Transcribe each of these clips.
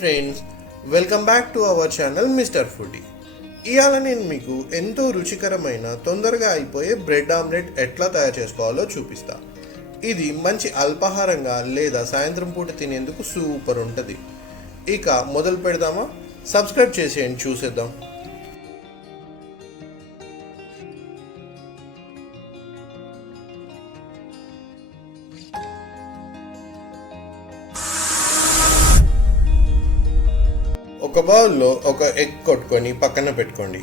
Friends welcome back to our channel Mister Foodie ఇవాళ నేను మీకు ఎంతో రుచికరమైన తొందరగా అయిపోయే బ్రెడ్ ఆమ్లెట్ ఎట్లా తయారు చేసుకోవాలో చూపిస్తా. ఇది మంచి అల్పాహారంగా లేదా సాయంత్రం పూట తినేందుకు సూపర్ ఉంటుంది. ఇక మొదలు పెడదామా? సబ్స్క్రైబ్ చేసేయండి చూసేద్దాం. ఒక బౌల్లో ఒక ఎగ్ కొట్టుకొని పక్కన పెట్టుకోండి.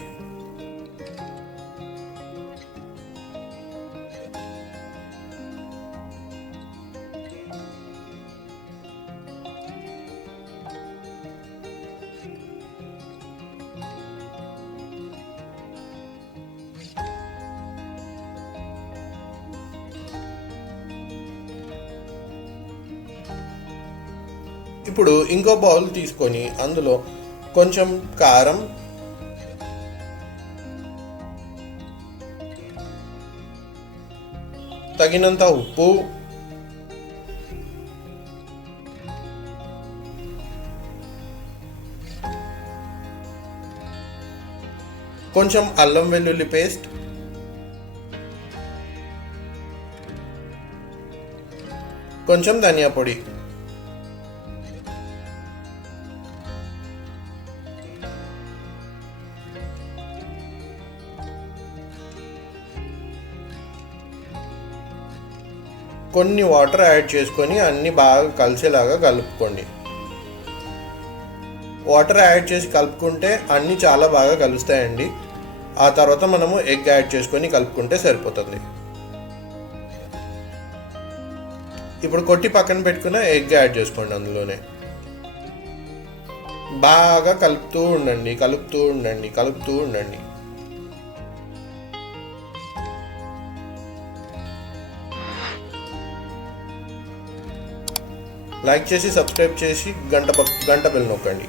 ఇప్పుడు ఇంకో బౌల్ తీసుకొని అందులో కొంచెం కారం. తగినంత ఉప్పు. కొంచెం అల్లం వెల్లుల్లి పేస్ట్. కొంచెం ధనియా పొడి. కొన్ని వాటర్ యాడ్ చేసుకొని అన్ని బాగా కలిసేలాగా కలుపుకోండి. వాటర్ యాడ్ చేసి కలుపుకుంటే అన్నీ చాలా బాగా కలుస్తాయండి. ఆ తర్వాత మనము ఎగ్ యాడ్ చేసుకొని కలుపుకుంటే సరిపోతుంది. ఇప్పుడు కొట్టి పక్కన పెట్టుకున్న ఎగ్ యాడ్ చేసుకోండి అందులోనే. బాగా కలుపుతూ ఉండండి కలుపుతూ ఉండండి కలుపుతూ ఉండండి. లైక్ చేసి సబ్స్క్రైబ్ చేసి గంట గంట బెల్ నొక్కండి.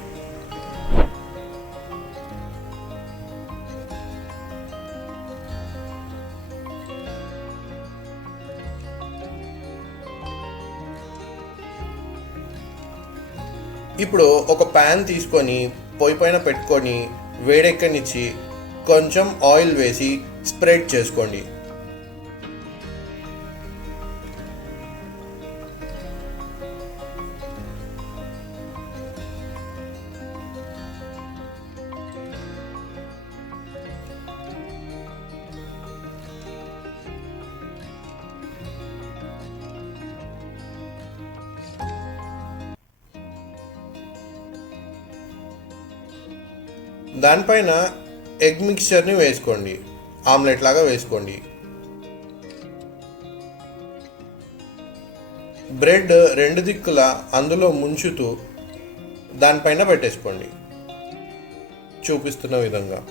ఇప్పుడు ఒక ప్యాన్ తీసుకొని పొయ్యి పైన పెట్టుకొని వేడెక్కనిచ్చి కొంచెం ఆయిల్ వేసి స్ప్రెడ్ చేసుకోండి. దానిపైన ఎగ్ మిక్చర్ని వేసుకోండి. ఆమ్లెట్ లాగా వేసుకోండి. బ్రెడ్ రెండు దిక్కుల అందులో ముంచుతూ దానిపైన పెట్టేసుకోండి. చూపిస్తున్న విధంగా.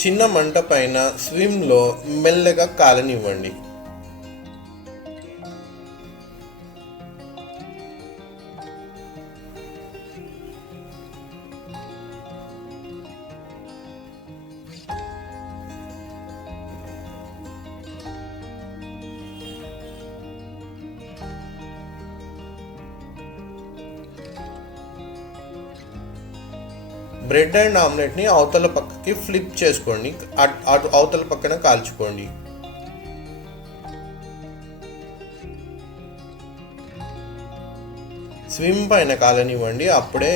చిన్న మంట పైన స్విమ్లో మెల్లగా కాలనివ్వండి. బ్రెడ్ అండ్ ఆమ్లెట్ని అవతల పక్కకి ఫ్లిప్ చేసుకోండి. అటు అవతల పక్కన కాల్చుకోండి. స్విమ్ పైన కాలనివ్వండి. అప్పుడే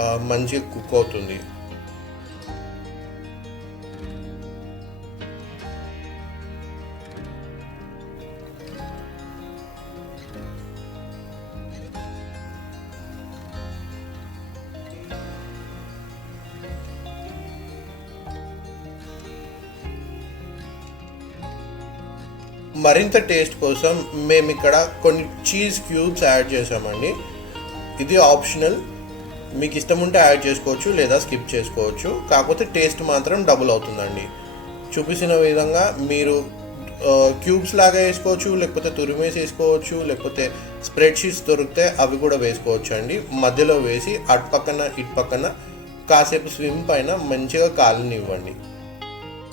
మంచిగా కుక్ అవుతుంది. మరింత టేస్ట్ కోసం మేము ఇక్కడ కొన్ని చీజ్ క్యూబ్స్ యాడ్ చేసామండి ఇది ఆప్షనల్. మీకు ఇష్టం ఉంటే యాడ్ చేసుకోవచ్చు లేదా స్కిప్ చేసుకోవచ్చు. కాకపోతే టేస్ట్ మాత్రం డబుల్ అవుతుందండి. చూపించిన విధంగా మీరు క్యూబ్స్ లాగా వేసుకోవచ్చు లేకపోతే తురిమేసి వేసుకోవచ్చు లేకపోతే స్ప్రెడ్ షీట్స్ దొరికితే అవి కూడా వేసుకోవచ్చు అండి మధ్యలో వేసి అటు పక్కన ఇటు పక్కన కాసేపు స్విమ్ పైన మంచిగా కాలనివ్వండి.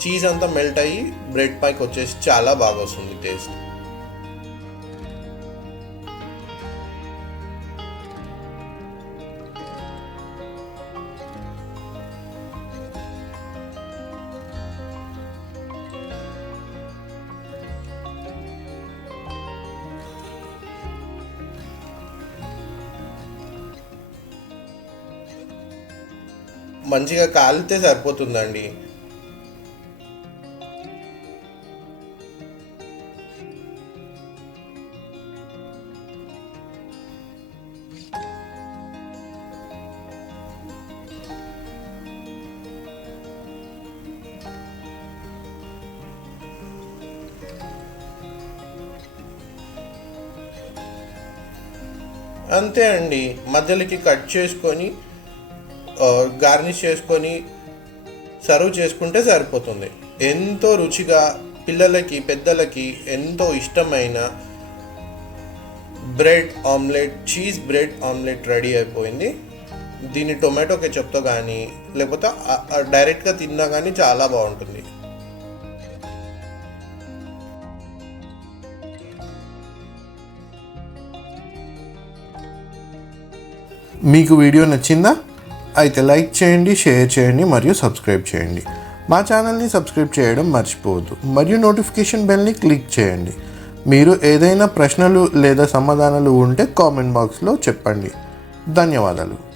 చీజ్ అంతా మెల్ట్ అయ్యి బ్రెడ్ పైకి వచ్చేసి చాలా బాగా వస్తుంది టేస్ట్ మంచిగా కాలితే సరిపోతుందండి. అంతే అండి. మధ్యలోకి కట్ చేసుకొని గార్నిష్ చేసుకొని సర్వ్ చేసుకుంటే సరిపోతుంది. ఎంతో రుచిగా పిల్లలకి పెద్దలకి ఎంతో ఇష్టమైన bread omelette cheese bread omelette ready అయిపోయింది. దీన్ని టొమాటో కెచప్తో కానీ లేకపోతే డైరెక్ట్గా తిన్నా కానీ చాలా బాగుంటుంది. మీకు వీడియో నచ్చిందా? అయితే లైక్ చేయండి షేర్ చేయండి మరియు సబ్స్క్రైబ్ చేయండి. మా ఛానల్ని సబ్స్క్రైబ్ చేయడం మర్చిపోవద్దు. మరియు నోటిఫికేషన్ బెల్ని క్లిక్ చేయండి. మీరు ఏదైనా ప్రశ్నలు లేదా సమాధానాలు ఉంటే కామెంట్ బాక్స్లో చెప్పండి. ధన్యవాదాలు.